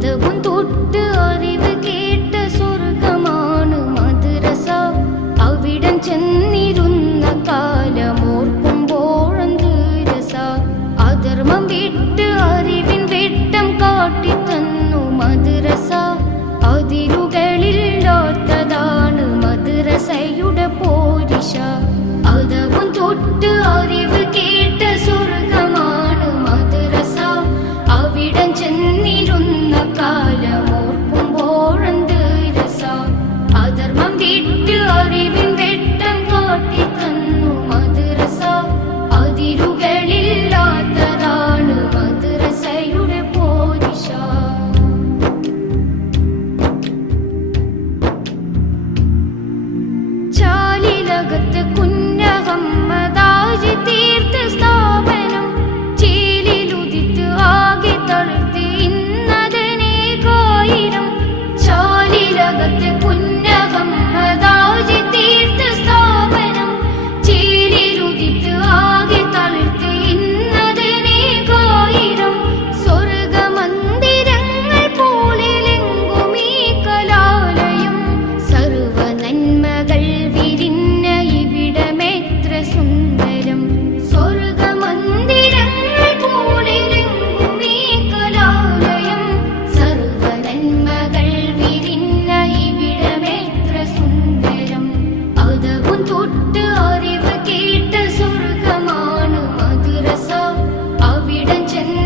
അതവും തൊട്ട് അറിവ് കേട്ട സ്വർഗമാണ് മദ്രസ. അവിടം ചെന്നിരുന്ന കാലമോർക്കുമ്പോഴെന്ത് രസ. അധർമ്മം വിട്ട് അറിവിൻ വെട്ടം കാട്ടിത്തന്നു മദ്രസ. അതിരുകളില്ലാത്തതാണ് മദ്രസയുടെ പോരിശ. അതവും തൊട്ട് അറിവ് കേട്ട സ്വർഗമാണ് മദ്രസ. അവിടം ചെന്നിരുന്ന കാലമോർക്കുമ്പോഴെന്ത് രസ. അധർമ്മം വിട്ട് അറിവിൻ വെട്ടം കാട്ടിത്തന്നു മദ്രസ. അതിരുകളില്ലാത്തതാണ് മദ്രസയുടെ പോരിശ. ചാലിലകത്ത് കുഞ്ഞഹമ്മദാജി തീർത്ത സ്ഥാപനം. ചേലിലുദിത്ത് ആകെ തളിർത്ത് ഇന്നതനേകായിരം. ചാലിലകത്ത് കുഞ്ഞഹമ്മദാജി തീർത്ത സ്ഥാപനം. ചേലിലുദിത്ത് ആകെ തളിർത്ത് ഇന്നതനേകായിരം. സ്വർഗമന്ദിരങ്ങൾ പോലെലെങ്കും ഈ കലാലയം. സർവ നന്മകൾ വിരിഞ്ഞ ഇവിടമെത്ര സുന്ദരം. സ്വർഗമന്ദിരങ്ങൾ പോലെലെങ്കും ഈ കലാലയം. സർവ നന്മകൾ വിരിഞ്ഞ ഇവിടമെത്ര സുന്ദരം. അതവും തൊട്ട് അറിവ് കേട്ട സ്വർഗമാണ് മദ്രസ. അവിടം ചെന്ന്